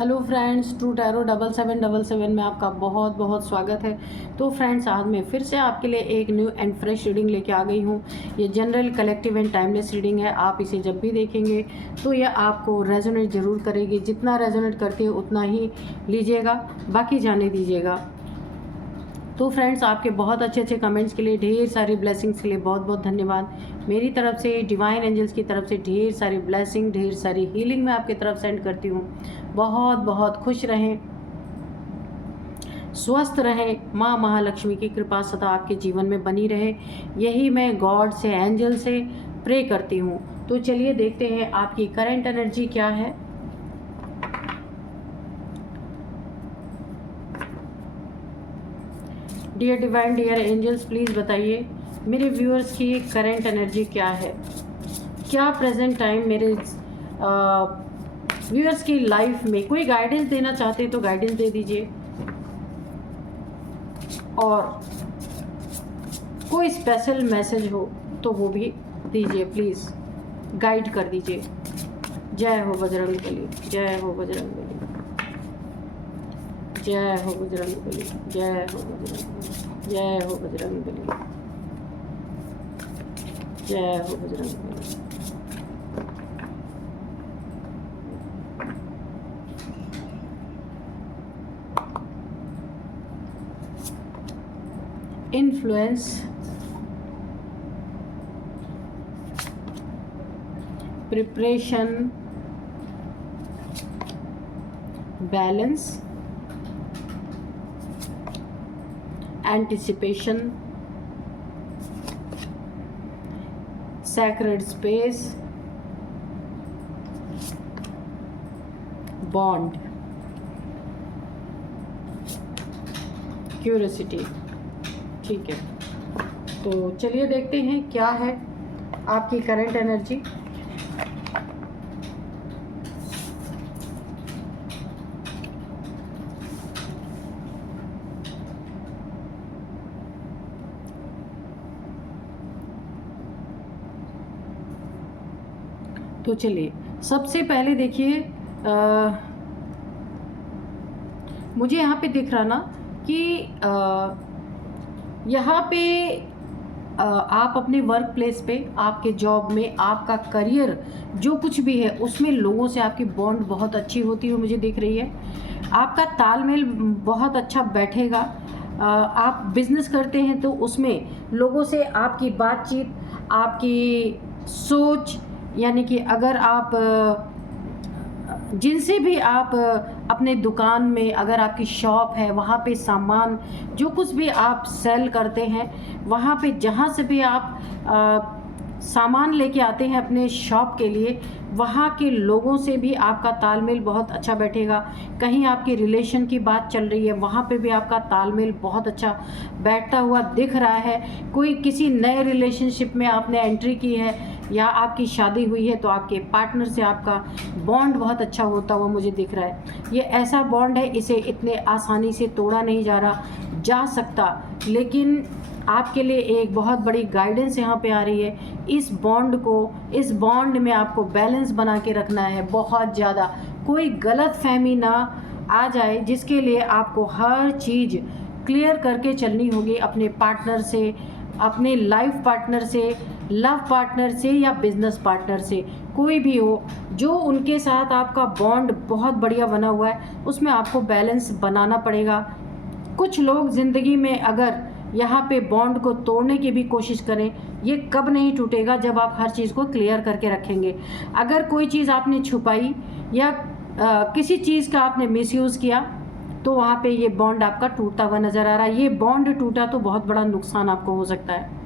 Hello friends, true tarot 7777 में आपका बहुत बहुत स्वागत है। तो फ्रेंड्स, आज मैं फिर से आपके लिए एक न्यू एंड फ्रेश रीडिंग लेके आ गई हूँ। ये general, collective and timeless reading है। आप इसे जब भी देखेंगे तो यह आपको रेजोनेट ज़रूर करेगी। जितना रेजोनेट करती है उतना ही लीजिएगा, बाकी जाने दीजिएगा। तो फ्रेंड्स, आपके बहुत अच्छे अच्छे कमेंट्स के लिए, ढेर सारी ब्लेसिंग्स के लिए बहुत बहुत धन्यवाद। मेरी तरफ से, डिवाइन एंजल्स की तरफ से ढेर सारी ब्लेसिंग, ढेर सारी हीलिंग मैं आपकी तरफ सेंड करती हूँ। बहुत बहुत खुश रहें, स्वस्थ रहें, माँ महालक्ष्मी की कृपा सदा आपके जीवन में बनी रहे, यही मैं गॉड से, एंजल से प्रे करती हूँ। तो चलिए देखते हैं आपकी करंट एनर्जी क्या है। Dear divine, dear angels, please बताइए मेरे व्यूअर्स की करंट एनर्जी क्या है। क्या प्रेजेंट टाइम मेरे व्यूअर्स की लाइफ में कोई गाइडेंस देना चाहते हैं तो गाइडेंस दे दीजिए, और कोई स्पेशल मैसेज हो तो वो भी दीजिए, प्लीज़ गाइड कर दीजिए। जय हो बजरंगबली, जय हो बजरंगबली, जय हो बजरंगबली, जय हो बजरंगबली, जय हो बजरंगबली, जय हो Bajrangbali. Influence, preparation, balance, anticipation, sacred space, bond, curiosity. ठीक है, तो चलिए देखते हैं क्या है आपकी करंट एनर्जी। तो चलिए सबसे पहले देखिए, मुझे यहाँ पे दिख रहा ना कि यहाँ पे आप अपने वर्क प्लेस पे, आपके जॉब में, आपका करियर जो कुछ भी है उसमें लोगों से आपकी बॉन्ड बहुत अच्छी होती हुई मुझे दिख रही है। आपका तालमेल बहुत अच्छा बैठेगा। आप बिजनेस करते हैं तो उसमें लोगों से आपकी बातचीत, आपकी सोच, यानी कि अगर आप जिनसे भी आप अपने दुकान में, अगर आपकी शॉप है वहाँ पे सामान जो कुछ भी आप सेल करते हैं, वहाँ पे जहाँ से भी आप सामान लेके आते हैं अपने शॉप के लिए, वहाँ के लोगों से भी आपका तालमेल बहुत अच्छा बैठेगा। कहीं आपकी रिलेशन की बात चल रही है, वहाँ पे भी आपका तालमेल बहुत अच्छा बैठता हुआ दिख रहा है। कोई किसी नए रिलेशनशिप में आपने एंट्री की है या आपकी शादी हुई है तो आपके पार्टनर से आपका बॉन्ड बहुत अच्छा होता हुआ मुझे दिख रहा है। ये ऐसा बॉन्ड है, इसे इतने आसानी से तोड़ा नहीं जा सकता, लेकिन आपके लिए एक बहुत बड़ी गाइडेंस यहाँ पे आ रही है। इस बॉन्ड में आपको बैलेंस बना के रखना है बहुत ज़्यादा। कोई गलत फहमी ना आ जाए, जिसके लिए आपको हर चीज़ क्लियर करके चलनी होगी अपने पार्टनर से, अपने लाइफ पार्टनर से, लव पार्टनर से या बिजनेस पार्टनर से, कोई भी हो जो उनके साथ आपका बॉन्ड बहुत बढ़िया बना हुआ है, उसमें आपको बैलेंस बनाना पड़ेगा। कुछ लोग ज़िंदगी में अगर यहाँ पे बॉन्ड को तोड़ने की भी कोशिश करें, ये कब नहीं टूटेगा जब आप हर चीज़ को क्लियर करके रखेंगे। अगर कोई चीज़ आपने छुपाई या किसी चीज़ का आपने मिसयूज़ किया तो वहाँ पे ये बॉन्ड आपका टूटता हुआ नज़र आ रहा है। ये बॉन्ड टूटा तो बहुत बड़ा नुकसान आपको हो सकता है।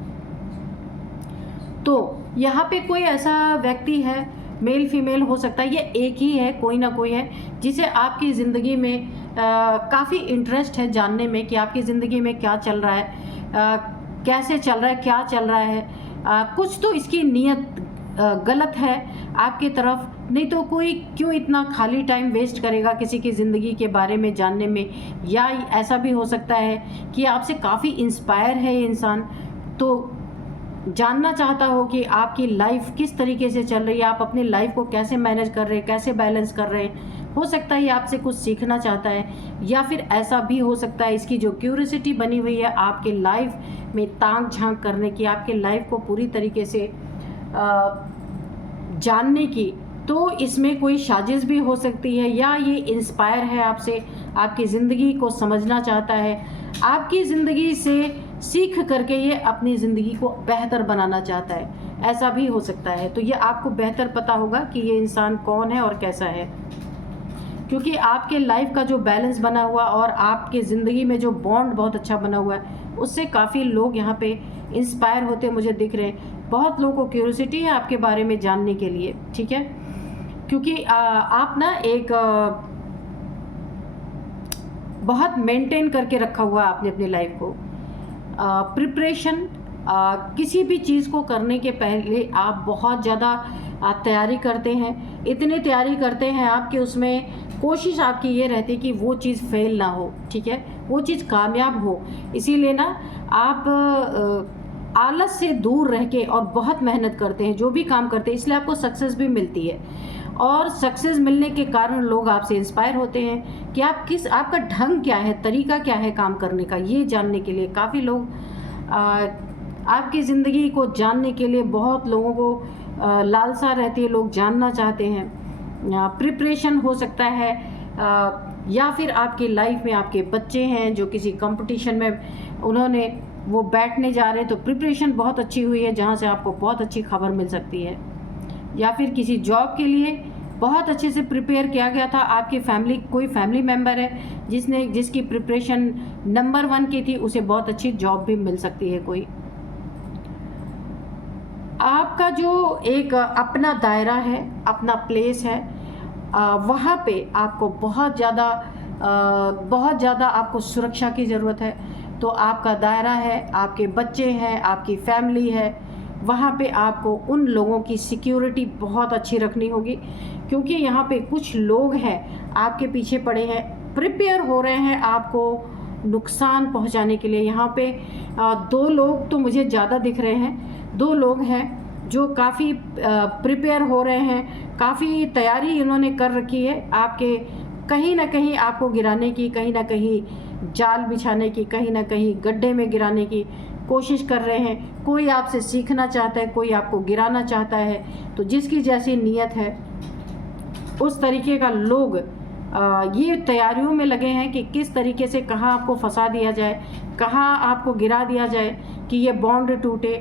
तो यहाँ पे कोई ऐसा व्यक्ति है, मेल फीमेल हो सकता है, ये एक ही है, कोई ना कोई है जिसे आपकी ज़िंदगी में काफ़ी इंटरेस्ट है जानने में कि आपकी ज़िंदगी में क्या चल रहा है, कैसे चल रहा है, क्या चल रहा है। कुछ तो इसकी नीयत गलत है आपकी तरफ, नहीं तो कोई क्यों इतना खाली टाइम वेस्ट करेगा किसी की ज़िंदगी के बारे में जानने में। या ऐसा भी हो सकता है कि आपसे काफ़ी इंस्पायर है ये इंसान, तो जानना चाहता हो कि आपकी लाइफ किस तरीके से चल रही है, आप अपनी लाइफ को कैसे मैनेज कर रहे हैं, कैसे बैलेंस कर रहे हैं। हो सकता है ये आपसे कुछ सीखना चाहता है, या फिर ऐसा भी हो सकता है इसकी जो क्यूरियोसिटी बनी हुई है आपके लाइफ में ताक झांक करने की, आपके लाइफ को पूरी तरीके से जानने की, तो इसमें कोई साजिश भी हो सकती है, या ये इंस्पायर है आपसे, आपकी ज़िंदगी को समझना चाहता है, आपकी ज़िंदगी से सीख करके ये अपनी ज़िंदगी को बेहतर बनाना चाहता है, ऐसा भी हो सकता है। तो ये आपको बेहतर पता होगा कि ये इंसान कौन है और कैसा है, क्योंकि आपके लाइफ का जो बैलेंस बना हुआ और आपके ज़िंदगी में जो बॉन्ड बहुत अच्छा बना हुआ है, उससे काफ़ी लोग यहाँ पे इंस्पायर होते मुझे दिख रहे हैं। बहुत लोगों को क्यूरियोसिटी है आपके बारे में जानने के लिए, ठीक है, क्योंकि आप ना एक बहुत मेंटेन करके रखा हुआ आपने अपनी लाइफ को। प्रिपरेशन, किसी भी चीज़ को करने के पहले आप बहुत ज़्यादा तैयारी करते हैं, इतनी तैयारी करते हैं आप कि उसमें कोशिश आपकी ये रहती है कि वो चीज़ फेल ना हो, ठीक है, वो चीज़ कामयाब हो। इसीलिए ना आप आलस से दूर रह के और बहुत मेहनत करते हैं जो भी काम करते हैं, इसलिए आपको सक्सेस भी मिलती है। और सक्सेस मिलने के कारण लोग आपसे इंस्पायर होते हैं कि आपका ढंग क्या है, तरीका क्या है काम करने का, ये जानने के लिए काफ़ी लोग आपकी ज़िंदगी को जानने के लिए बहुत लोगों को लालसा रहती है, लोग जानना चाहते हैं। प्रिपरेशन हो सकता है, या फिर आपकी लाइफ में आपके बच्चे हैं जो किसी कंपटीशन में उन्होंने वो बैठने जा रहे हैं, तो प्रिपरेशन बहुत अच्छी हुई है जहाँ से आपको बहुत अच्छी खबर मिल सकती है। या फिर किसी जॉब के लिए बहुत अच्छे से प्रिपेयर किया गया था, आपकी कोई फैमिली मेम्बर है जिसकी प्रिपरेशन नंबर 1 की थी, उसे बहुत अच्छी जॉब भी मिल सकती है। कोई आपका जो एक अपना दायरा है, अपना प्लेस है, वहाँ पे आपको बहुत ज़्यादा आपको सुरक्षा की ज़रूरत है। तो आपका दायरा है, आपके बच्चे हैं, आपकी फैमिली है, वहाँ पे आपको उन लोगों की सिक्योरिटी बहुत अच्छी रखनी होगी, क्योंकि यहाँ पे कुछ लोग हैं आपके पीछे पड़े हैं, प्रिपेयर हो रहे हैं आपको नुकसान पहुँचाने के लिए। यहाँ पे 2 लोग तो मुझे ज़्यादा दिख रहे हैं, 2 लोग हैं जो काफ़ी प्रिपेयर हो रहे हैं, काफ़ी तैयारी इन्होंने कर रखी है आपके कहीं ना कहीं आपको गिराने की, कहीं ना कहीं जाल बिछाने की, कहीं ना कहीं गड्ढे में गिराने की कोशिश कर रहे हैं। कोई आपसे सीखना चाहता है, कोई आपको गिराना चाहता है। तो जिसकी जैसी नीयत है उस तरीके का लोग ये तैयारियों में लगे हैं कि किस तरीके से कहाँ आपको फंसा दिया जाए, कहाँ आपको गिरा दिया जाए कि ये बॉन्ड टूटे,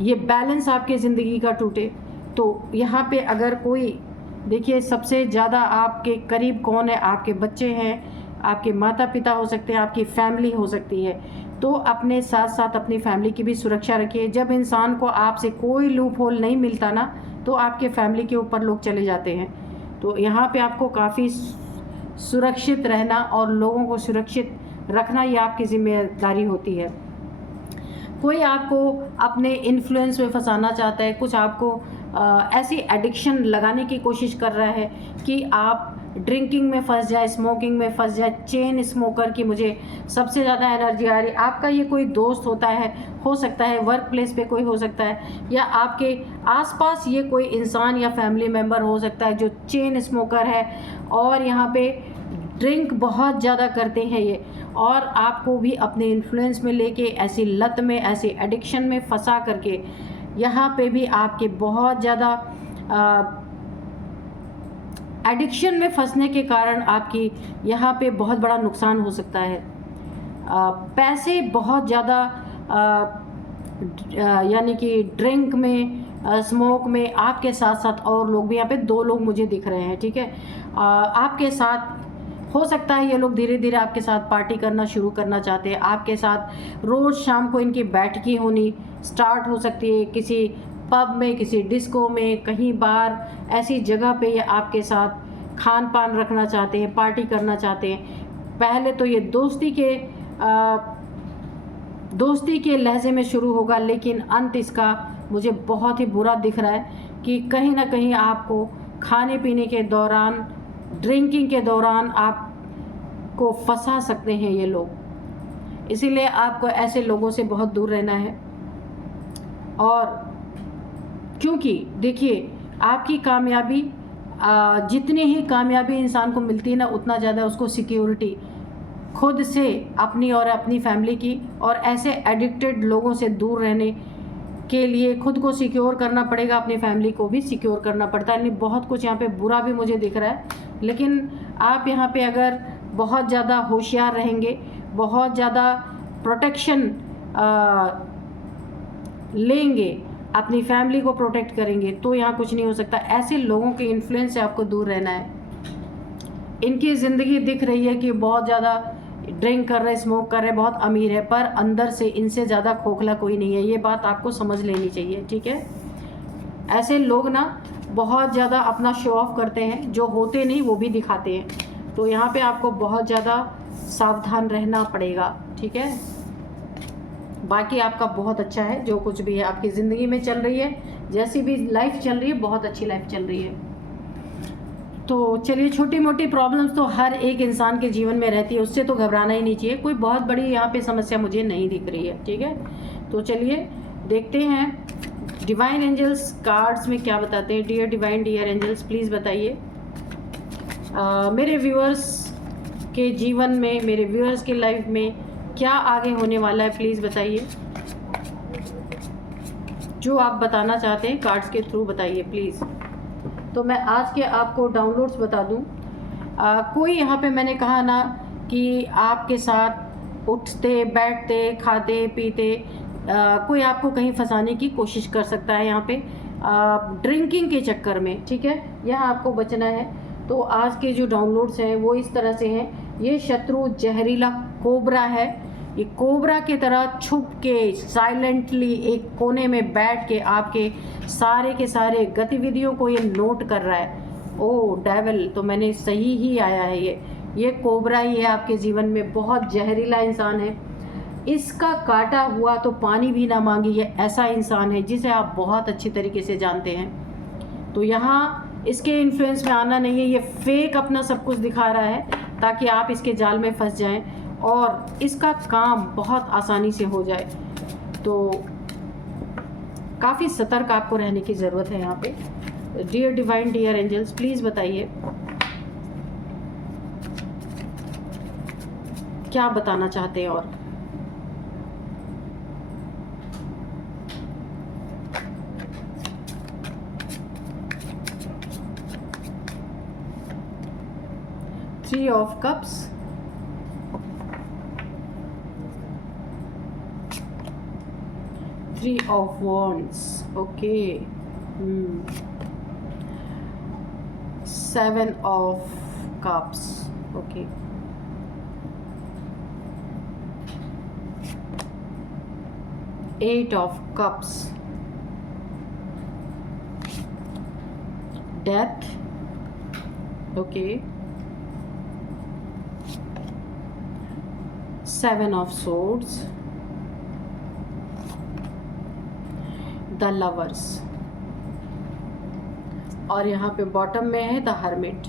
ये बैलेंस आपके ज़िंदगी का टूटे। तो यहाँ पे अगर कोई देखिए, सबसे ज़्यादा आपके करीब कौन है, आपके बच्चे हैं, आपके माता पिता हो सकते हैं, आपकी फैमिली हो सकती है। तो अपने साथ साथ अपनी फैमिली की भी सुरक्षा रखिए। जब इंसान को आपसे कोई लूप होल नहीं मिलता ना, तो आपके फैमिली के ऊपर लोग चले जाते हैं। तो यहाँ पे आपको काफ़ी सुरक्षित रहना और लोगों को सुरक्षित रखना, ये आपकी जिम्मेदारी होती है। कोई आपको अपने इन्फ्लुएंस में फंसाना चाहता है, कुछ आपको ऐसी एडिक्शन लगाने की कोशिश कर रहा है कि आप ड्रिंकिंग में फंस जाए, स्मोकिंग में फंस जाए, चेन स्मोकर की मुझे सबसे ज़्यादा एनर्जी आ रही। आपका ये कोई दोस्त होता है, हो सकता है वर्क प्लेस पे कोई हो सकता है, या आपके आसपास ये कोई इंसान या फैमिली मेम्बर हो सकता है जो चेन स्मोकर है और यहाँ पे ड्रिंक बहुत ज़्यादा करते हैं ये, और आपको भी अपने इन्फ्लुएंस में लेके ऐसी लत में, ऐसी एडिक्शन में फंसा करके यहाँ पे भी आपके बहुत ज़्यादा एडिक्शन में फंसने के कारण आपकी यहाँ पे बहुत बड़ा नुकसान हो सकता है। पैसे बहुत ज़्यादा यानी कि ड्रिंक में, स्मोक में आपके साथ साथ और लोग भी, यहाँ पे 2 लोग मुझे दिख रहे हैं, ठीक है। आपके साथ हो सकता है ये लोग धीरे धीरे आपके साथ पार्टी करना शुरू करना चाहते हैं। आपके साथ रोज़ शाम को इनकी बैठकी होनी स्टार्ट हो सकती है, किसी पब में, किसी डिस्को में, कहीं बार ऐसी जगह पे ये आपके साथ खान पान रखना चाहते हैं, पार्टी करना चाहते हैं। पहले तो ये दोस्ती के लहजे में शुरू होगा, लेकिन अंत इसका मुझे बहुत ही बुरा दिख रहा है कि कहीं ना कहीं आपको खाने पीने के दौरान, ड्रिंकिंग के दौरान आपको फंसा सकते हैं ये लोग। इसीलिए आपको ऐसे लोगों से बहुत दूर रहना है। और क्योंकि देखिए, आपकी कामयाबी जितनी ही कामयाबी इंसान को मिलती है ना, उतना ज़्यादा उसको सिक्योरिटी खुद से, अपनी और अपनी फैमिली की, और ऐसे एडिक्टेड लोगों से दूर रहने के लिए खुद को सिक्योर करना पड़ेगा, अपनी फैमिली को भी सिक्योर करना पड़ता है। यानी बहुत कुछ यहाँ पे बुरा भी मुझे दिख रहा है, लेकिन आप यहाँ पे अगर बहुत ज़्यादा होशियार रहेंगे, बहुत ज़्यादा प्रोटेक्शन लेंगे, अपनी फैमिली को प्रोटेक्ट करेंगे, तो यहाँ कुछ नहीं हो सकता। ऐसे लोगों के इन्फ्लुएंस से आपको दूर रहना है। इनकी ज़िंदगी दिख रही है कि बहुत ज़्यादा ड्रिंक कर रहे, स्मोक कर रहे, बहुत अमीर है, पर अंदर से इनसे ज़्यादा खोखला कोई नहीं है। ये बात आपको समझ लेनी चाहिए, ठीक है। ऐसे लोग ना बहुत ज़्यादा अपना शो ऑफ करते हैं, जो होते नहीं वो भी दिखाते हैं। तो यहाँ पे आपको बहुत ज़्यादा सावधान रहना पड़ेगा, ठीक है। बाकी आपका बहुत अच्छा है, जो कुछ भी है आपकी ज़िंदगी में चल रही है, जैसी भी लाइफ चल रही है, बहुत अच्छी लाइफ चल रही है। तो चलिए, छोटी मोटी प्रॉब्लम्स तो हर एक इंसान के जीवन में रहती है, उससे तो घबराना ही नहीं चाहिए। कोई बहुत बड़ी यहाँ पे समस्या मुझे नहीं दिख रही है, ठीक है। तो चलिए देखते हैं डिवाइन एंजल्स कार्ड्स में क्या बताते हैं। Dear divine, dear angels, please बताइए मेरे व्यूअर्स के जीवन में, मेरे व्यूअर्स की लाइफ में क्या आगे होने वाला है, प्लीज़ बताइए। जो आप बताना चाहते हैं कार्ड्स के थ्रू बताइए प्लीज़। तो मैं आज के आपको डाउनलोड्स बता दूं। कोई यहाँ पे मैंने कहा ना कि आपके साथ उठते बैठते खाते पीते कोई आपको कहीं फंसाने की कोशिश कर सकता है यहाँ पे ड्रिंकिंग के चक्कर में, ठीक है। यहाँ आपको बचना है। तो आज के जो डाउनलोड्स हैं वो इस तरह से हैं। ये शत्रु जहरीला कोबरा है। ये कोबरा की तरह छुप के साइलेंटली एक कोने में बैठ के आपके सारे के सारे गतिविधियों को ये नोट कर रहा है। ओह डेविल, तो मैंने सही ही आया है। ये कोबरा ही है आपके जीवन में, बहुत जहरीला इंसान है। इसका काटा हुआ तो पानी भी ना मांगे, ये ऐसा इंसान है जिसे आप बहुत अच्छी तरीके से जानते हैं। तो यहाँ इसके इन्फ्लुएंस में आना नहीं है। ये फेक अपना सब कुछ दिखा रहा है ताकि आप इसके जाल में फंस जाएं और इसका काम बहुत आसानी से हो जाए। तो काफ़ी सतर्क आपको रहने की ज़रूरत है यहाँ पे। Dear divine, dear angels, please बताइए क्या बताना चाहते हैं। और three of cups, three of wands, okay, seven of cups, okay, eight of cups, death, okay, seven of swords, the lovers, और यहाँ पे बॉटम में है द हर्मिट।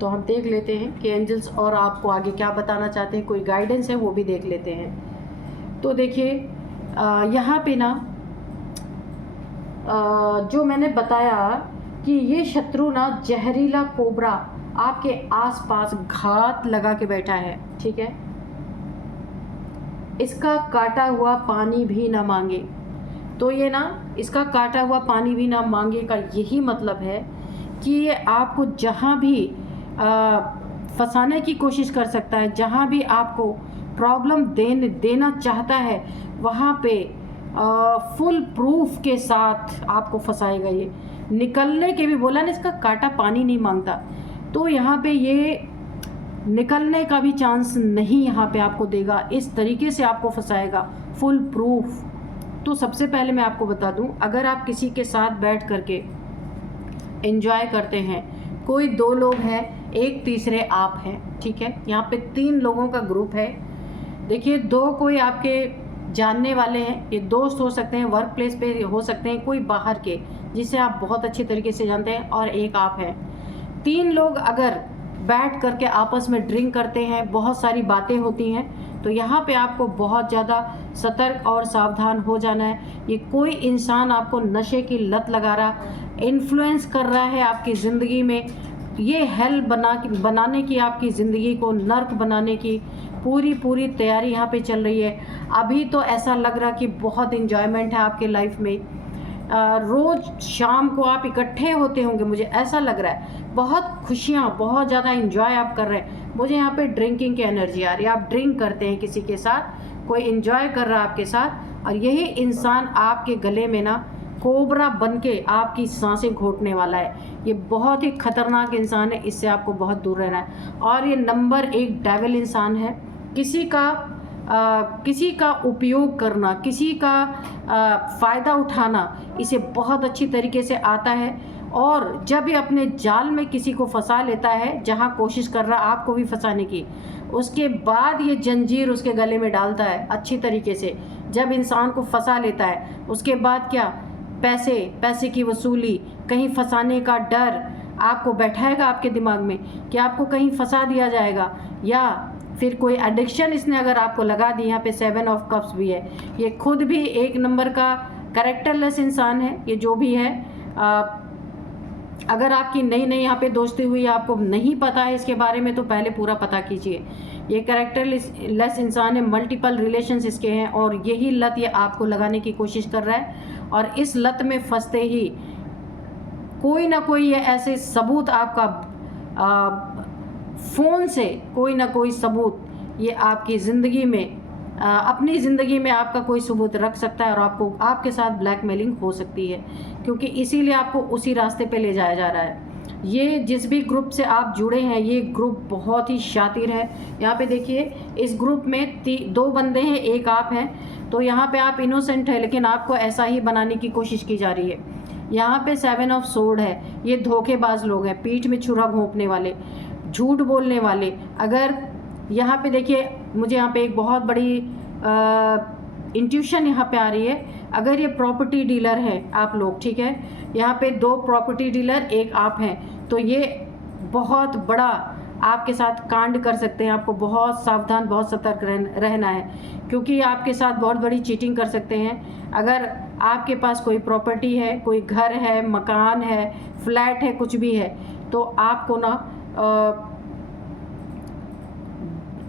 तो हम देख लेते हैं कि एंजल्स और आपको आगे क्या बताना चाहते हैं, कोई गाइडेंस है वो भी देख लेते हैं। तो देखिए यहाँ पे ना जो मैंने बताया कि ये शत्रु ना जहरीला कोबरा आपके आसपास घात लगा के बैठा है, ठीक है। इसका काटा हुआ पानी भी ना मांगे। तो ये ना इसका काटा हुआ पानी भी ना मांगे का यही मतलब है कि ये आपको जहाँ भी फंसाने की कोशिश कर सकता है, जहाँ भी आपको प्रॉब्लम देना चाहता है, वहाँ पे फुल प्रूफ के साथ आपको फंसाएगा। ये निकलने के भी बोला ना, इसका काटा पानी नहीं मांगता। तो यहाँ पे ये निकलने का भी चांस नहीं यहाँ पे आपको देगा, इस तरीके से आपको फंसाएगा फुल प्रूफ। तो सबसे पहले मैं आपको बता दूं, अगर आप किसी के साथ बैठ करके एंजॉय करते हैं, कोई दो लोग हैं, एक तीसरे आप हैं, ठीक है। यहाँ पे 3 लोगों का ग्रुप है। देखिए 2 कोई आपके जानने वाले हैं, ये दोस्त हो सकते हैं, वर्क प्लेस पे हो सकते हैं, कोई बाहर के जिसे आप बहुत अच्छी तरीके से जानते हैं, और एक आप हैं। 3 लोग अगर बैठ करके आपस में ड्रिंक करते हैं, बहुत सारी बातें होती हैं, तो यहाँ पे आपको बहुत ज़्यादा सतर्क और सावधान हो जाना है। ये कोई इंसान आपको नशे की लत लगा रहा, इन्फ्लुएंस कर रहा है आपकी ज़िंदगी में, ये हेल बनाने की, आपकी ज़िंदगी को नर्क बनाने की पूरी तैयारी यहाँ पे चल रही है। अभी तो ऐसा लग रहा कि बहुत इन्जॉयमेंट है आपके लाइफ में, रोज़ शाम को आप इकट्ठे होते होंगे, मुझे ऐसा लग रहा है। बहुत खुशियाँ, बहुत ज़्यादा इन्जॉय आप कर रहे हैं। मुझे यहाँ पे ड्रिंकिंग की एनर्जी आ रही है, आप ड्रिंक करते हैं किसी के साथ, कोई इन्जॉय कर रहा है आपके साथ, और यही इंसान आपके गले में ना कोबरा बन के आपकी सांसें घोटने वाला है। ये बहुत ही खतरनाक इंसान है, इससे आपको बहुत दूर रहना है। और ये नंबर 1 डेविल इंसान है। किसी का उपयोग करना, किसी का फ़ायदा उठाना इसे बहुत अच्छी तरीके से आता है। और जब ये अपने जाल में किसी को फंसा लेता है, जहां कोशिश कर रहा आपको भी फंसाने की, उसके बाद ये जंजीर उसके गले में डालता है अच्छी तरीके से। जब इंसान को फंसा लेता है, उसके बाद क्या, पैसे की वसूली, कहीं फंसाने का डर आपको बैठाएगा आपके दिमाग में कि आपको कहीं फंसा दिया जाएगा, या फिर कोई एडिक्शन इसने अगर आपको लगा दी। यहाँ पे 7 ऑफ कप्स भी है। ये खुद भी 1 नंबर का कैरेक्टरलेस इंसान है। ये जो भी है, अगर आपकी नई यहाँ पे दोस्ती हुई, आपको नहीं पता है इसके बारे में, तो पहले पूरा पता कीजिए। ये कैरेक्टरलेस इंसान है, मल्टीपल रिलेशंस इसके हैं, और यही लत ये आपको लगाने की कोशिश कर रहा है। और इस लत में फंसते ही कोई ना कोई ये ऐसे सबूत आपका फ़ोन से, कोई ना कोई सबूत ये आपकी ज़िंदगी में, अपनी ज़िंदगी में आपका कोई सबूत रख सकता है, और आपके साथ ब्लैकमेलिंग हो सकती है, क्योंकि इसीलिए आपको उसी रास्ते पे ले जाया जा रहा है। ये जिस भी ग्रुप से आप जुड़े हैं, ये ग्रुप बहुत ही शातिर है। यहाँ पे देखिए, इस ग्रुप में 2 बंदे हैं, 1 आप हैं। तो यहाँ पे आप इनोसेंट है, लेकिन आपको ऐसा ही बनाने की कोशिश की जा रही है। यहाँ पे 7 ऑफ सोर्ड है। ये धोखेबाज लोग हैं, पीठ में छुरा घोंपने वाले, झूठ बोलने वाले। अगर यहाँ पे देखिए, मुझे यहाँ पे एक बहुत बड़ी इंट्यूशन यहाँ पे आ रही है। अगर ये प्रॉपर्टी डीलर है आप लोग, ठीक है, यहाँ पे 2 प्रॉपर्टी डीलर, 1 आप हैं, तो ये बहुत बड़ा आपके साथ कांड कर सकते हैं। आपको बहुत सावधान, बहुत सतर्क रहना है, क्योंकि आपके साथ बहुत बड़ी चीटिंग कर सकते हैं। अगर आपके पास कोई प्रॉपर्टी है, कोई घर है, मकान है, फ्लैट है, कुछ भी है, तो आपको ना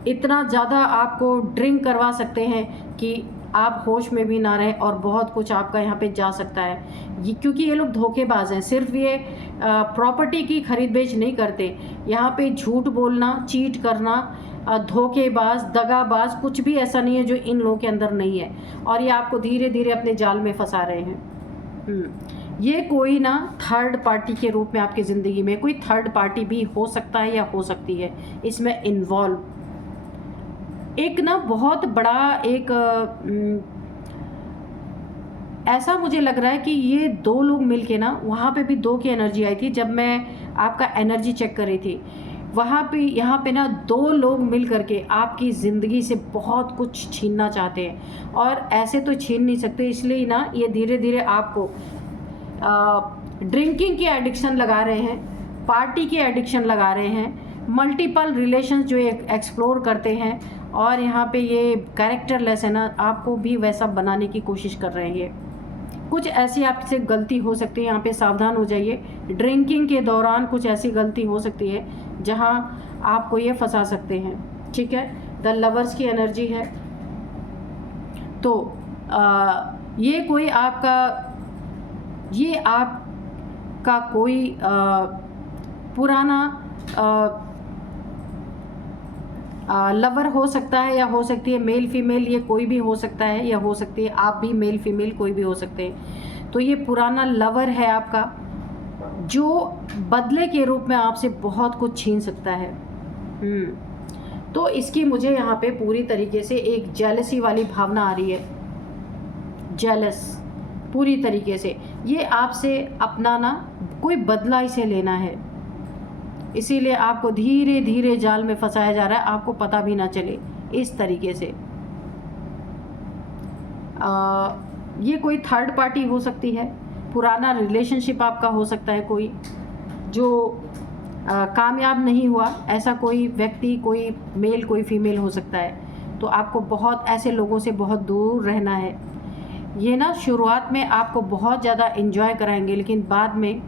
इतना ज़्यादा आपको ड्रिंक करवा सकते हैं कि आप होश में भी ना रहें, और बहुत कुछ आपका यहाँ पे जा सकता है। क्योंकि ये लोग धोखेबाज हैं। सिर्फ ये प्रॉपर्टी की खरीद बेच नहीं करते, यहाँ पे झूठ बोलना, चीट करना, धोखेबाज, दगाबाज, कुछ भी ऐसा नहीं है जो इन लोगों के अंदर नहीं है, और ये आपको धीरे धीरे अपने जाल में फंसा रहे हैं। ये कोई ना थर्ड पार्टी के रूप में आपकी ज़िंदगी में कोई थर्ड पार्टी भी हो सकता है या हो सकती है इसमें इन्वॉल्व। एक ना बहुत बड़ा एक ऐसा मुझे लग रहा है कि ये 2 लोग मिलके ना, वहाँ पे भी 2 की एनर्जी आई थी जब मैं आपका एनर्जी चेक कर रही थी। वहाँ पे, यहाँ पे ना 2 लोग मिल करके आपकी ज़िंदगी से बहुत कुछ छीनना चाहते हैं, और ऐसे तो छीन नहीं सकते। इसलिए ना ये धीरे धीरे आपको ड्रिंकिंग की एडिक्शन लगा रहे हैं, पार्टी की एडिक्शन लगा रहे हैं, मल्टीपल रिलेशंस जो एक्सप्लोर करते हैं, और यहाँ पे ये कैरेक्टरलेस है ना, आपको भी वैसा बनाने की कोशिश कर रहे हैं। ये कुछ ऐसी आपसे गलती हो सकती है, यहाँ पे सावधान हो जाइए। ड्रिंकिंग के दौरान कुछ ऐसी गलती हो सकती है जहाँ आपको ये फंसा सकते हैं, ठीक है। द लवर्स की एनर्जी है। तो ये कोई आपका कोई पुराना लवर हो सकता है, या हो सकती है मेल फीमेल, ये कोई भी हो सकता है, या हो सकती है आप भी मेल फीमेल कोई भी हो सकते हैं। तो ये पुराना लवर है आपका, जो बदले के रूप में आपसे बहुत कुछ छीन सकता है। तो इसकी मुझे यहाँ पे पूरी तरीके से एक जेलसी वाली भावना आ रही है, जेलस पूरी तरीके से। ये आपसे अपना ना कोई बदला इसे लेना है, इसीलिए आपको धीरे धीरे जाल में फंसाया जा रहा है, आपको पता भी ना चले। इस तरीके से ये कोई थर्ड पार्टी हो सकती है, पुराना रिलेशनशिप आपका हो सकता है, कोई जो कामयाब नहीं हुआ, ऐसा कोई व्यक्ति, कोई मेल कोई फीमेल हो सकता है। तो आपको बहुत ऐसे लोगों से बहुत दूर रहना है। ये ना शुरुआत में आपको बहुत ज़्यादा एंजॉय कराएंगे, लेकिन बाद में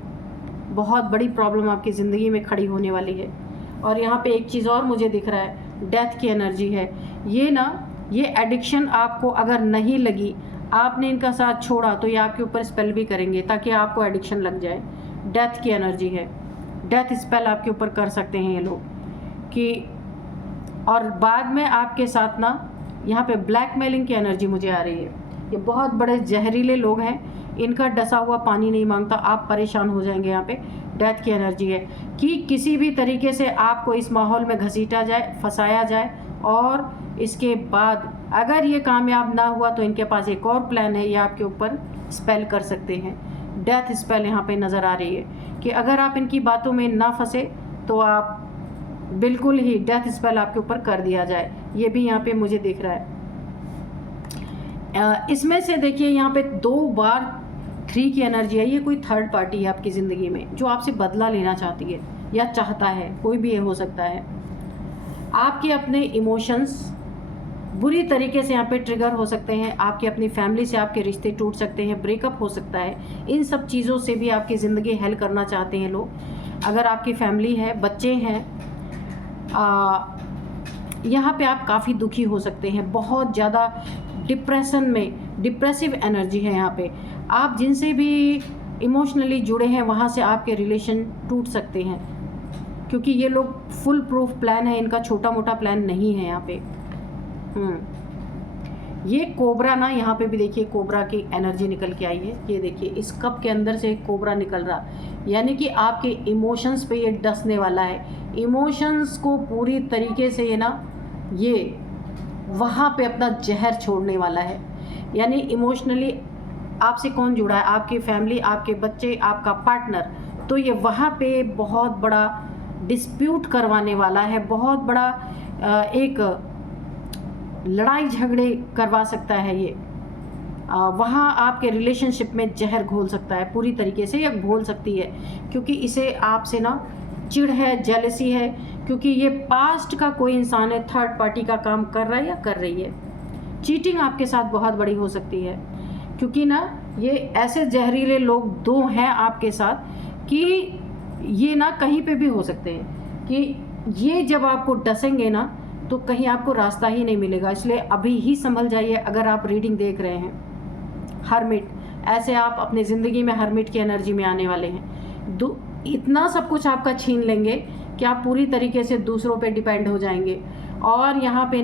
बहुत बड़ी प्रॉब्लम आपकी ज़िंदगी में खड़ी होने वाली है। और यहाँ पे एक चीज़ और मुझे दिख रहा है, डेथ की एनर्जी है। ये एडिक्शन आपको अगर नहीं लगी, आपने इनका साथ छोड़ा, तो ये आपके ऊपर स्पेल भी करेंगे ताकि आपको एडिक्शन लग जाए। डेथ की एनर्जी है, डेथ स्पेल आपके ऊपर कर सकते हैं ये लोग कि, और बाद में आपके साथ ना यहाँ पे ब्लैकमेलिंग की एनर्जी मुझे आ रही है। ये बहुत बड़े जहरीले लोग हैं, इनका डसा हुआ पानी नहीं मांगता, आप परेशान हो जाएंगे। यहाँ पे डेथ की एनर्जी है कि किसी भी तरीके से आपको इस माहौल में घसीटा जाए, फंसाया जाए, और इसके बाद अगर ये कामयाब ना हुआ तो इनके पास एक और प्लान है, ये आपके ऊपर स्पेल कर सकते हैं। डेथ स्पेल यहाँ पे नज़र आ रही है कि अगर आप इनकी बातों में ना फंसे तो आप बिल्कुल ही डेथ स्पेल आपके ऊपर कर दिया जाए। ये भी यहाँ पे मुझे दिख रहा है। इसमें से देखिए यहाँ पे 2 बार 3 की एनर्जी है। ये कोई थर्ड पार्टी है आपकी ज़िंदगी में जो आपसे बदला लेना चाहती है या चाहता है, कोई भी ये हो सकता है। आपके अपने इमोशंस बुरी तरीके से यहाँ पे ट्रिगर हो सकते हैं, आपकी अपनी फैमिली से आपके रिश्ते टूट सकते हैं, ब्रेकअप हो सकता है। इन सब चीज़ों से भी आपकी ज़िंदगी हेल करना चाहते हैं लोग। अगर आपकी फैमिली है, बच्चे हैं, यहाँ पे आप काफ़ी दुखी हो सकते हैं, बहुत ज़्यादा डिप्रेशन में, डिप्रेसिव एनर्जी है यहाँ पे। आप जिनसे भी इमोशनली जुड़े हैं वहाँ से आपके रिलेशन टूट सकते हैं, क्योंकि ये लोग फुल प्रूफ प्लान है, इनका छोटा मोटा प्लान नहीं है यहाँ पे। ये कोबरा ना, यहाँ पे भी देखिए कोबरा की एनर्जी निकल के आई है। ये देखिए इस कप के अंदर से एक कोबरा निकल रहा, यानी कि आपके इमोशंस पे ये डसने वाला है। इमोशंस को पूरी तरीके से ये वहाँ पे अपना जहर छोड़ने वाला है। यानी इमोशनली आपसे कौन जुड़ा है, आपकी फैमिली, आपके बच्चे, आपका पार्टनर, तो ये वहाँ पे बहुत बड़ा डिस्प्यूट करवाने वाला है, बहुत बड़ा एक लड़ाई झगड़े करवा सकता है। ये वहाँ आपके रिलेशनशिप में जहर घोल सकता है पूरी तरीके से, या घोल सकती है, क्योंकि इसे आपसे चिढ़ है, जेलसी है, क्योंकि ये पास्ट का कोई इंसान है, थर्ड पार्टी का काम कर रहा है या कर रही है। चीटिंग आपके साथ बहुत बड़ी हो सकती है, क्योंकि ये ऐसे जहरीले लोग 2 हैं आपके साथ कि ये कहीं पे भी हो सकते हैं कि ये जब आपको डसेंगे तो कहीं आपको रास्ता ही नहीं मिलेगा। इसलिए अभी ही संभल जाइए। अगर आप रीडिंग देख रहे हैं, हर्मिट, ऐसे आप अपने ज़िंदगी में हर्मिट की एनर्जी में आने वाले हैं। इतना सब कुछ आपका छीन लेंगे कि आप पूरी तरीके से दूसरों पे डिपेंड हो जाएंगे। और यहाँ पे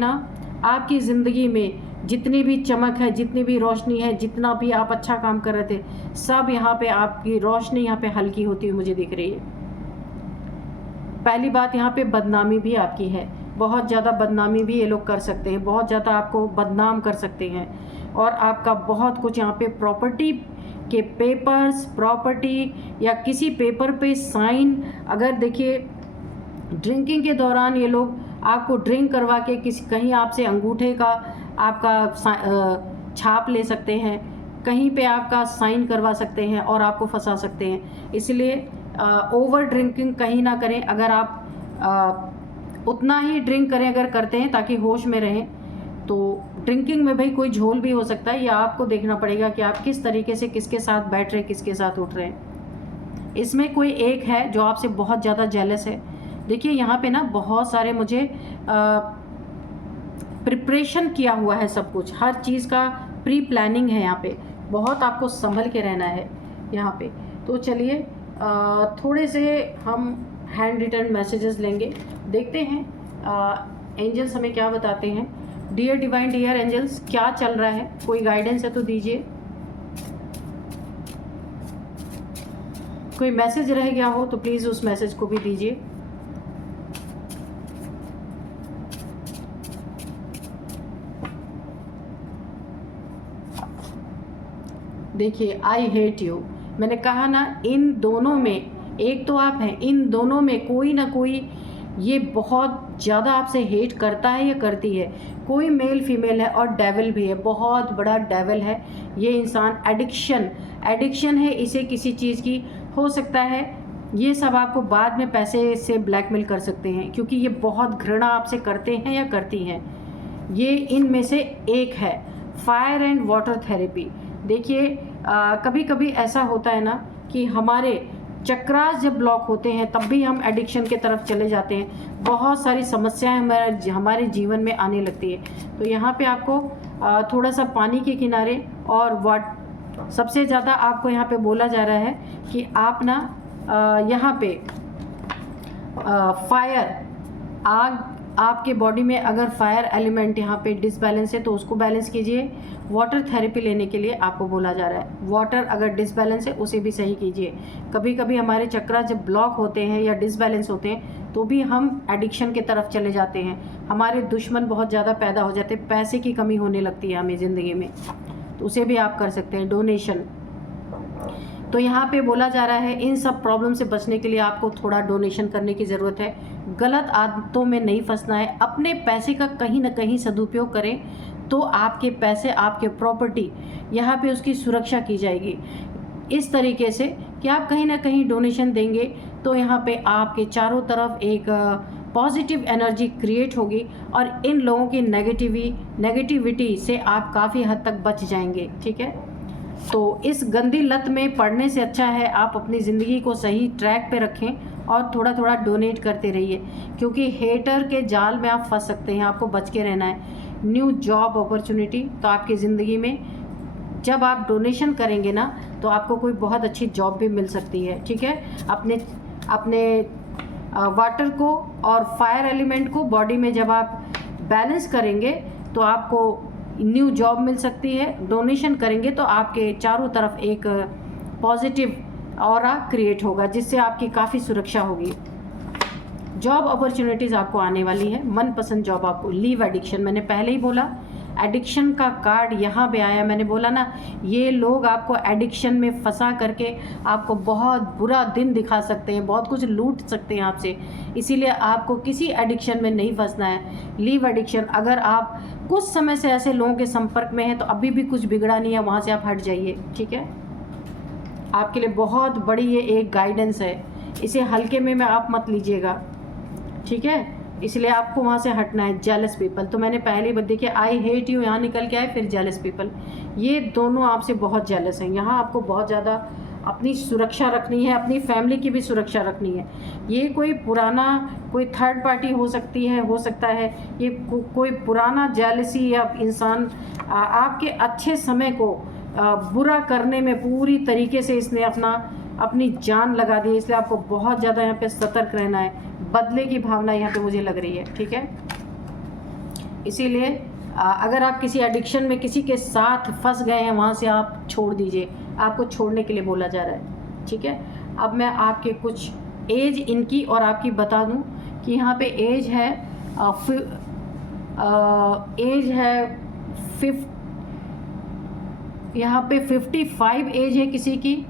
आपकी ज़िंदगी में जितनी भी चमक है, जितनी भी रोशनी है, जितना भी आप अच्छा काम कर रहे थे, सब यहाँ पे आपकी रोशनी यहाँ पे हल्की होती हुई मुझे दिख रही है। पहली बात, यहाँ पे बदनामी भी आपकी है, बहुत ज़्यादा बदनामी भी ये लोग कर सकते हैं, बहुत ज़्यादा आपको बदनाम कर सकते हैं। और आपका बहुत कुछ यहाँ पे प्रॉपर्टी के पेपर्स, प्रॉपर्टी या किसी पेपर पे साइन, अगर देखिए ड्रिंकिंग के दौरान ये लोग आपको ड्रिंक करवा के कहीं आपसे अंगूठे का आपका छाप ले सकते हैं, कहीं पे आपका साइन करवा सकते हैं और आपको फंसा सकते हैं। इसलिए ओवर ड्रिंकिंग कहीं ना करें। अगर आप उतना ही ड्रिंक करें अगर करते हैं ताकि होश में रहें, तो ड्रिंकिंग में भाई कोई झोल भी हो सकता है, या आपको देखना पड़ेगा कि आप किस तरीके से किसके साथ बैठ रहे हैं, किसके साथ उठ रहे हैं। इसमें कोई एक है जो आपसे बहुत ज़्यादा जेलस है। देखिए यहाँ पे बहुत सारे मुझे प्रिपरेशन किया हुआ है, सब कुछ, हर चीज़ का प्री प्लानिंग है यहाँ पे। बहुत आपको संभल के रहना है यहाँ पे। तो चलिए थोड़े से हम हैंड रिटन मैसेजेस लेंगे, देखते हैं एंजल्स हमें क्या बताते हैं। डियर डिवाइन, डियर एंजल्स, क्या चल रहा है, कोई गाइडेंस है तो दीजिए। कोई मैसेज रह गया हो तो प्लीज़ उस मैसेज को भी दीजिए। देखिए, आई हेट यू, मैंने कहा इन दोनों में, एक तो आप हैं, इन दोनों में कोई ना कोई ये बहुत ज़्यादा आपसे हेट करता है या करती है। कोई मेल फीमेल है और डेविल भी है, बहुत बड़ा डेविल है ये इंसान। एडिक्शन है इसे किसी चीज़ की, हो सकता है ये सब आपको बाद में पैसे से ब्लैकमेल कर सकते हैं, क्योंकि ये बहुत घृणा आपसे करते हैं या करती हैं। ये इनमें से एक है, फायर एंड वाटर थेरेपी। देखिए कभी कभी ऐसा होता है ना कि हमारे चक्रास जब ब्लॉक होते हैं तब भी हम एडिक्शन के तरफ चले जाते हैं, बहुत सारी समस्याएं हमारे जीवन में आने लगती है। तो यहाँ पे आपको थोड़ा सा पानी के किनारे और सबसे ज़्यादा आपको यहाँ पे बोला जा रहा है कि आप ना यहाँ पे फायर, आग, आपके बॉडी में अगर फायर एलिमेंट यहाँ पे डिसबैलेंस है तो उसको बैलेंस कीजिए। वाटर थेरेपी लेने के लिए आपको बोला जा रहा है, वाटर अगर डिसबैलेंस है उसे भी सही कीजिए। कभी कभी हमारे चक्रा जब ब्लॉक होते हैं या डिसबैलेंस होते हैं तो भी हम एडिक्शन की तरफ चले जाते हैं, हमारे दुश्मन बहुत ज़्यादा पैदा हो जाते हैं, पैसे की कमी होने लगती है हमें ज़िंदगी में, तो उसे भी आप कर सकते हैं, डोनेशन। तो यहाँ पे बोला जा रहा है इन सब प्रॉब्लम से बचने के लिए आपको थोड़ा डोनेशन करने की ज़रूरत है, गलत आदतों में नहीं फंसना है, अपने पैसे का कहीं ना कहीं सदुपयोग करें तो आपके पैसे, आपके प्रॉपर्टी यहाँ पे उसकी सुरक्षा की जाएगी इस तरीके से कि आप कहीं ना कहीं डोनेशन देंगे तो यहाँ पे आपके चारों तरफ एक पॉजिटिव एनर्जी क्रिएट होगी और इन लोगों की नेगेटिविटी से आप काफ़ी हद तक बच जाएंगे। ठीक है, तो इस गंदी लत में पड़ने से अच्छा है आप अपनी ज़िंदगी को सही ट्रैक पे रखें और थोड़ा थोड़ा डोनेट करते रहिए, क्योंकि हेटर के जाल में आप फंस सकते हैं, आपको बच के रहना है। न्यू जॉब अपॉर्चुनिटी, तो आपकी ज़िंदगी में जब आप डोनेशन करेंगे ना तो आपको कोई बहुत अच्छी जॉब भी मिल सकती है। ठीक है, अपने वाटर को और फायर एलिमेंट को बॉडी में जब आप बैलेंस करेंगे तो आपको न्यू जॉब मिल सकती है। डोनेशन करेंगे तो आपके चारों तरफ एक पॉजिटिव ऑरा क्रिएट होगा जिससे आपकी काफ़ी सुरक्षा होगी। जॉब अपॉर्चुनिटीज़ आपको आने वाली है, मनपसंद जॉब आपको। लीव एडिक्शन, मैंने पहले ही बोला एडिक्शन का कार्ड यहाँ पे आया, मैंने बोला ना ये लोग आपको एडिक्शन में फंसा करके आपको बहुत बुरा दिन दिखा सकते हैं, बहुत कुछ लूट सकते हैं आपसे, इसीलिए आपको किसी एडिक्शन में नहीं फंसना है। लीव एडिक्शन, अगर आप कुछ समय से ऐसे लोगों के संपर्क में हैं तो अभी भी कुछ बिगड़ा नहीं है, वहाँ से आप हट जाइए। ठीक है, आपके लिए बहुत बड़ी ये एक गाइडेंस है, इसे हल्के में आप मत लीजिएगा। ठीक है, इसलिए आपको वहाँ से हटना है। जेलस पीपल, तो मैंने पहले ही देखिए आई हेट यू यहाँ निकल के आए, फिर जेलस पीपल, ये दोनों आपसे बहुत जेलस हैं। यहाँ आपको बहुत ज़्यादा अपनी सुरक्षा रखनी है, अपनी फैमिली की भी सुरक्षा रखनी है। ये कोई पुराना, कोई थर्ड पार्टी हो सकता है, ये कोई पुराना जेलसी या इंसान आपके अच्छे समय को बुरा करने में पूरी तरीके से इसने अपनी जान लगा दी है, इसलिए आपको बहुत ज़्यादा यहाँ पे सतर्क रहना है। बदले की भावना यहाँ पे मुझे लग रही है। ठीक है, इसीलिए अगर आप किसी एडिक्शन में किसी के साथ फंस गए हैं वहाँ से आप छोड़ दीजिए, आपको छोड़ने के लिए बोला जा रहा है। ठीक है, अब मैं आपके कुछ एज इनकी और आपकी बता दूँ कि यहाँ पे एज है यहाँ पे 55 एज है किसी की,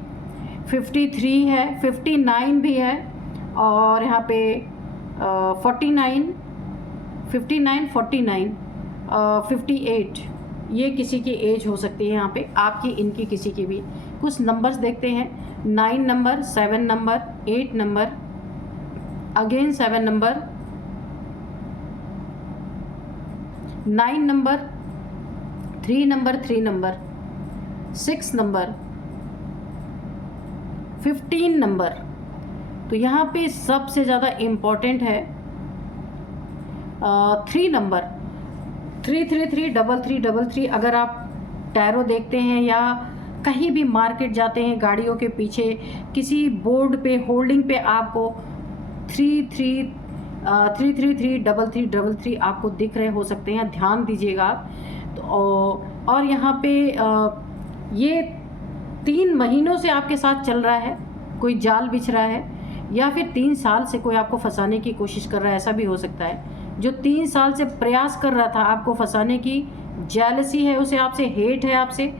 53 है, 59 भी है, और यहाँ पे 49, 58 ये किसी की एज हो सकती है यहाँ पे, आपकी इनकी किसी की भी। कुछ नंबर्स देखते हैं, 9 number, 7 number, 8 number, again 7 number, 9 number, 3 number, 3 number, 6 number, 15 number. तो यहाँ पे सबसे ज़्यादा इम्पॉर्टेंट है 3 नंबर, 3333333। अगर आप टैरो देखते हैं या कहीं भी मार्केट जाते हैं गाड़ियों के पीछे किसी बोर्ड पे, होल्डिंग पे आपको 3333333 आपको दिख रहे हो सकते हैं, ध्यान दीजिएगा आप। तो और यहाँ पे ये 3 महीनों से आपके साथ चल रहा है, कोई जाल बिछ रहा है, या फिर 3 साल से कोई आपको फंसाने की कोशिश कर रहा है, ऐसा भी हो सकता है। जो 3 साल से प्रयास कर रहा था आपको फंसाने की, जेलसी है उसे आपसे, हेट है आपसे,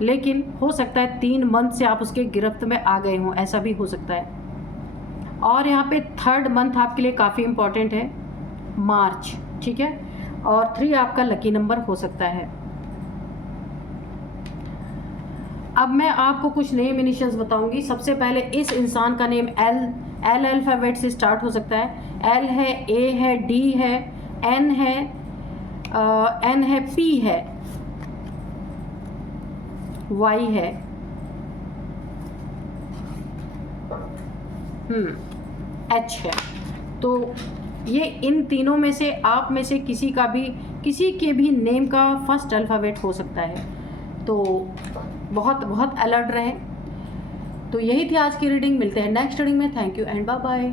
लेकिन हो सकता है 3 मंथ से आप उसके गिरफ्त में आ गए हों, ऐसा भी हो सकता है। और यहाँ पे 3rd मंथ आपके लिए काफ़ी इम्पॉर्टेंट है, मार्च। ठीक है, और 3 आपका लकी नंबर हो सकता है। अब मैं आपको कुछ नेम इनिशियल्स बताऊंगी। सबसे पहले इस इंसान का नेम एल अल्फ़ाबेट से स्टार्ट हो सकता है। एल है, ए है, डी है, एन है, एन है, पी है, वाई है, एच है। तो ये इन तीनों में से आप में से किसी के भी नेम का फर्स्ट अल्फ़ाबेट हो सकता है। तो बहुत बहुत अलर्ट रहें। तो यही थी आज की रीडिंग। मिलते हैं नेक्स्ट रीडिंग में। Thank you and bye bye.